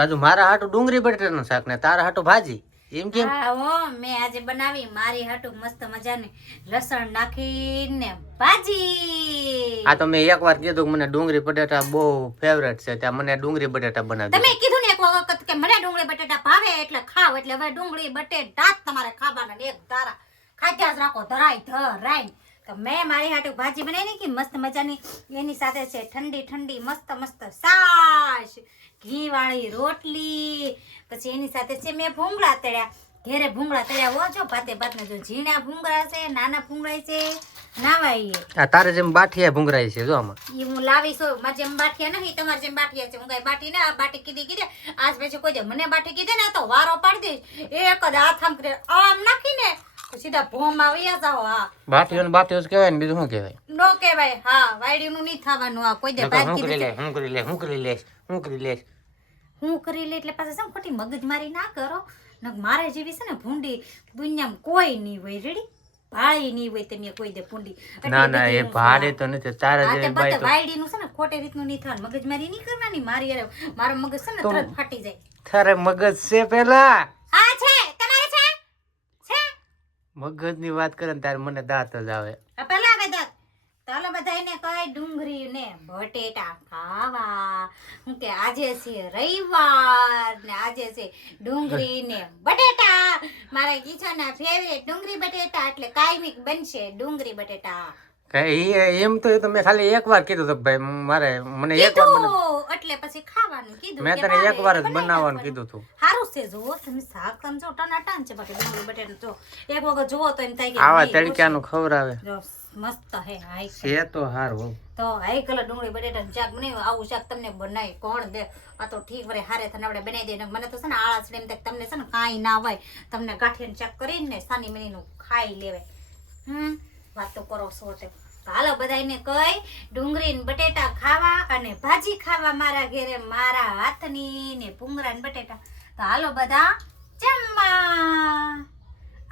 કાજુ મારા હાટુ ડુંગળી બટેટાનું શાક ને તારા હાટુ ભાજી એમ કેમ? હા હો, મેં આજે બનાવી મારી હાટુ મસ્ત મજાની લસણ નાખીને ભાજી. આ તો મેં એકવાર કીધું કે મને ડુંગળી બટેટા બહુ ફેવરેટ છે, ત્યાં મને ડુંગળી બટેટા બનાવી તમે કીધું ને એક વખત કે મને ડુંગળી બટેટા ભાવે એટલે ખાવ, એટલે હવે ડુંગળી બટેટા જ તમારે ખાવાના ને એક ધારા ખાધ્યા જ રાખો ધરાઈ ધરાઈ. તો મેં મારી હાટુ ભાજી બનાવી કે મસ્ત મજાની, એની સાથે છે ઠંડી ઠંડી મસ્ત મસ્ત છાશ, ઘી વાળી રોટલી, પછી એની સાથે છે મેં ભૂંગળા તળ્યા, ઘેરે ભૂંગળા તળ્યા હો, જો ભાતે ભાતના જો ઝીણા ભૂંગળા છે, નાના ભૂંગળા છે, નાવાઈએ. આ તારે જેમ બાઠિયા ભૂંગરાય છે જો આમાં. ઈ હું લાવીશ, મારે જેમ બાઠિયા નહીં, તમારે જેમ બાઠિયા છે. હું કઈ બાટી ના બાટી કીધે આજ પછી કોઈ દે મને બાટી કીધે ને તો વારો પાડી દઈશ, એક જ હાથ આમ કરે આમ નાખીને સીધા ભોમ આવી જાઓ. હા, બાઠિયો ને બાઠિયો જ કહેવાય ને, બીજું શું કહેવાય? નો કહેવાય. હા, વાયડીનું નહીં થવાનું. આ કોઈ દે બાદ હું કીધું કરી લે હું કરી લે એટલે પાછા શું ખોટી મગજમારી ના કરો. મારે જેવી છે ને ભૂંડી દુનિયામાં કોઈ નહીં હોય. રેડી ભાળી નહીં હોય તમે કોઈ દે ભૂંડી. ના ના એ ભાડે તો નથી તારે જેવી બાઈ તો વાયડીનું છે ને ખોટે રીતનું નહીં થવાનું, મગજમારી નહીં કરવાની મારી. અરે મારો મગજ છે ને તરત ફાટી જાય. તારે મગજ છે પેલા? હા છે, તમારે છે છે મગજ ની વાત કરે ને તારે મને દાંત જ આવે. પેલા આવે દાંત. ચાલો બધાને કઈ ડુંગળી ને બટેટા ખાવા. હું કે આજે છે રવિવાર ને આજે છે ડુંગળી ને બટેટા. મારા કિચનના ફેવરેટ ડુંગળી બટેટા, એટલે કાયમિક બનશે ડુંગળી બટેટા. એમ તો મેં ખાલી એક વાર કીધું તો ભાઈ મારે મને એક વાર કીધું એટલે પછી ખાવાનું કીધું. મેં તને એક વાર જ બનાવવાનું કીધું તું. સારું છે, જોવો તમે શાક તમે જો ટનાટન છે બાકી ડુંગળી બટેટા જો એક વખત જોવો તો એમ થાય કે આવા તડક્યાનું ખવડાવે જો મસ્ત હે. હાઈ છે તો હારું. તો હાઈ કલર ડુંગળી બટેટાનું શાક બનાવ્યું. આવું શાક તમને બનાવી કોણ દે? આ તો ઠીક વરે હારે થને આપણે બનાવી દઈએ. મને તો છે ને આળસ એમ થાય તમને છે ને કાંઈ ના હોય, તમને ગાંઠિયાનું શાક કરીને સાની મનીનું ખાઈ લેવાય. વાત તો કરો છો તે. હાલો બધાને કઈ ડુંગળી ને બટેટા ખાવા અને ભાજી ખાવા મારા ઘરે, મારા હાથની ને ભૂંગળા ને બટેટા. તો હાલો બધા જમવા.